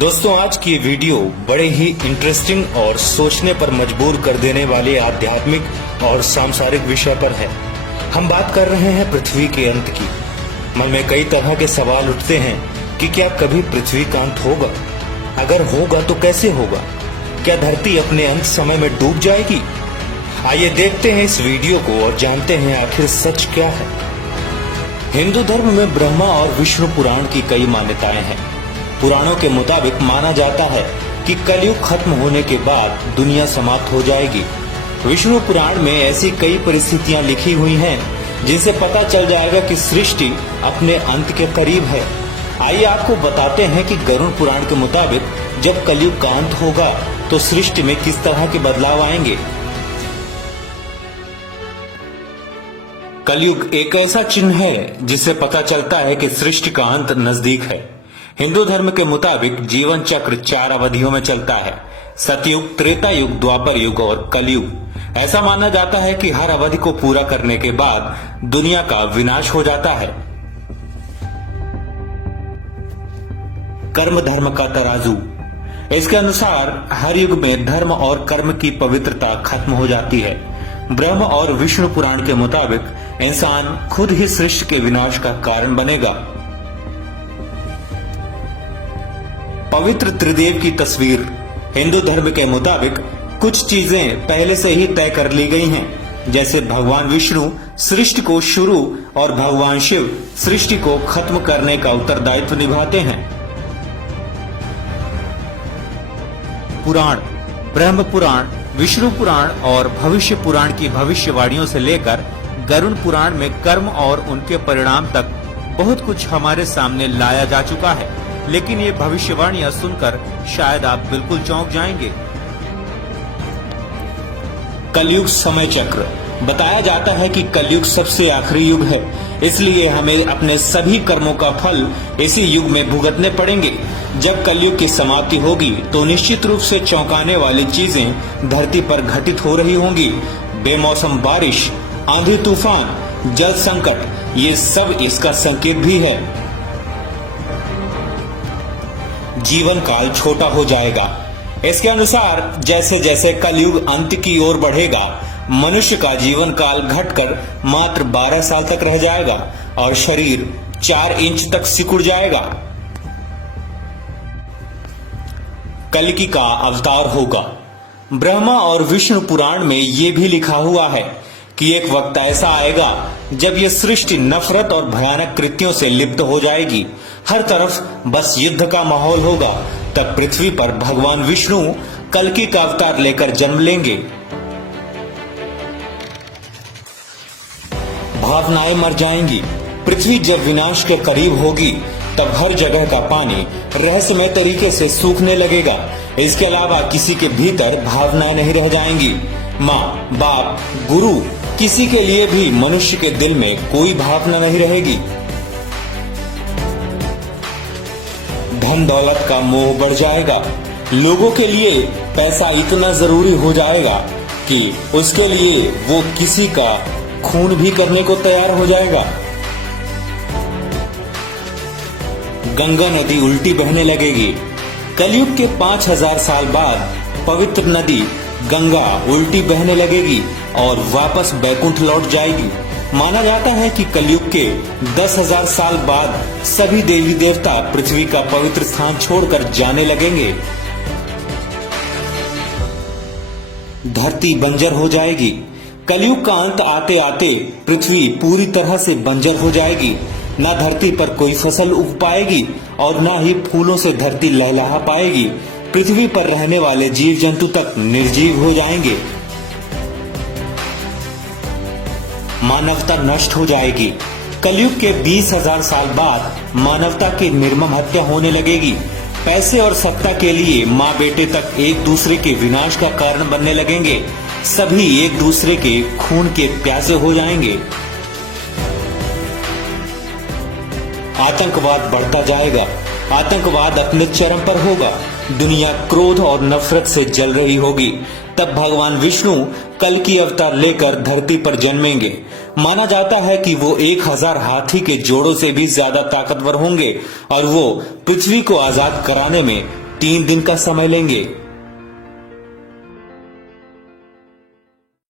दोस्तों, आज की वीडियो बड़े ही इंटरेस्टिंग और सोचने पर मजबूर कर देने वाले आध्यात्मिक और सांसारिक विषय पर है। हम बात कर रहे हैं पृथ्वी के अंत की। मन में कई तरह के सवाल उठते हैं कि क्या कभी पृथ्वी का अंत होगा? अगर होगा तो कैसे होगा? क्या धरती अपने अंत समय में डूब जाएगी? आइए देखते हैं इस वीडियो को और जानते हैं आखिर सच क्या है। हिंदू धर्म में ब्रह्मा और विष्णु पुराण की कई मान्यताएं हैं। पुराणों के मुताबिक माना जाता है कि कलयुग खत्म होने के बाद दुनिया समाप्त हो जाएगी। विष्णु पुराण में ऐसी कई परिस्थितियां लिखी हुई हैं जिनसे पता चल जाएगा कि सृष्टि अपने अंत के करीब है। आइए आपको बताते हैं कि गरुड़ पुराण के मुताबिक जब कलयुग का अंत होगा तो सृष्टि में किस तरह के बदलाव आएंगे। कलयुग एक ऐसा चिन्ह है जिससे पता चलता है कि सृष्टि का अंत नजदीक है। हिंदू धर्म के मुताबिक जीवन चक्र 4 अवधियों में चलता है: सतयुग, त्रेता युग, द्वापर युग और कलयुग। ऐसा माना जाता है कि हर अवधि को पूरा करने के बाद दुनिया का विनाश हो जाता है। कर्म धर्म का तराजू। इसके अनुसार हर युग में धर्म और कर्म की पवित्रता खत्म हो जाती है। ब्रह्म और विष्णु पुराण के मुताबिक इंसान खुद ही सृष्टि के विनाश का कारण बनेगा। पवित्र त्रिदेव की तस्वीर। हिंदू धर्म के मुताबिक कुछ चीजें पहले से ही तय कर ली गई हैं, जैसे भगवान विष्णु सृष्टि को शुरू और भगवान शिव सृष्टि को खत्म करने का उत्तरदायित्व निभाते हैं। पुराण। ब्रह्म पुराण, विष्णु पुराण और भविष्य पुराण की भविष्यवाणियों से लेकर गरुड़ पुराण में कर्म और उनके परिणाम तक बहुत कुछ हमारे सामने लाया जा चुका है। लेकिन ये भविष्यवाणियां सुनकर शायद आप बिल्कुल चौंक जाएंगे। कलयुग समय चक्र। बताया जाता है कि कलयुग सबसे आखिरी युग है, इसलिए हमें अपने सभी कर्मों का फल इसी युग में भुगतने पड़ेंगे। जब कलयुग की समाप्ति होगी तो निश्चित रूप से चौंकाने वाली चीजें धरती पर घटित हो रही होंगी। बेमौसम बारिश, आंधी तूफान, जल संकट, ये सब इसका संकेत भी है। जीवन काल छोटा हो जाएगा। इसके अनुसार जैसे जैसे कलयुग अंत की ओर बढ़ेगा, मनुष्य का जीवन काल घटकर मात्र 12 साल तक रह जाएगा और शरीर 4 इंच तक सिकुड़ जाएगा। कल्कि का अवतार होगा। ब्रह्मा और विष्णु पुराण में ये भी लिखा हुआ है कि एक वक्त ऐसा आएगा जब यह सृष्टि नफरत और भयानक कृत्यों से लिप्त हो जाएगी। हर तरफ बस युद्ध का माहौल होगा। तब पृथ्वी पर भगवान विष्णु कल्कि का अवतार लेकर जन्म लेंगे। भावनाएं मर जाएंगी। पृथ्वी जब विनाश के करीब होगी तब हर जगह का पानी रहस्यमय तरीके से सूखने लगेगा। इसके अलावा किसी के भीतर भावनाएं नहीं रह जाएंगी। माँ, बाप, गुरु, किसी के लिए भी मनुष्य के दिल में कोई भावना नहीं रहेगी। धन दौलत का मोह बढ़ जाएगा। लोगों के लिए पैसा इतना जरूरी हो जाएगा कि उसके लिए वो किसी का खून भी करने को तैयार हो जाएगा। गंगा नदी उल्टी बहने लगेगी। कलयुग के 5000 साल बाद पवित्र नदी गंगा उल्टी बहने लगेगी और वापस बैकुंठ लौट जाएगी। माना जाता है कि कलयुग के 10,000 साल बाद सभी देवी देवता पृथ्वी का पवित्र स्थान छोड़कर जाने लगेंगे। धरती बंजर हो जाएगी। कलयुग का अंत आते आते पृथ्वी पूरी तरह से बंजर हो जाएगी। न धरती पर कोई फसल उग पाएगी और न ही फूलों से धरती लहलहा पाएगी। पृथ्वी पर रहने वाले जीव जंतु तक निर्जीव हो जाएंगे। मानवता नष्ट हो जाएगी। कलयुग के 20,000 साल बाद मानवता की निर्मम हत्या होने लगेगी। पैसे और सत्ता के लिए माँ बेटे तक एक दूसरे के विनाश का कारण बनने लगेंगे। सभी एक दूसरे के खून के प्यासे हो जाएंगे। आतंकवाद बढ़ता जाएगा। आतंकवाद अपने चरम पर होगा। दुनिया क्रोध और नफरत से जल रही होगी। तब भगवान विष्णु कल्कि अवतार लेकर धरती पर जन्मेंगे। माना जाता है कि वो 1000 हाथी के जोड़ों से भी ज्यादा ताकतवर होंगे और वो पृथ्वी को आजाद कराने में 3 दिन का समय लेंगे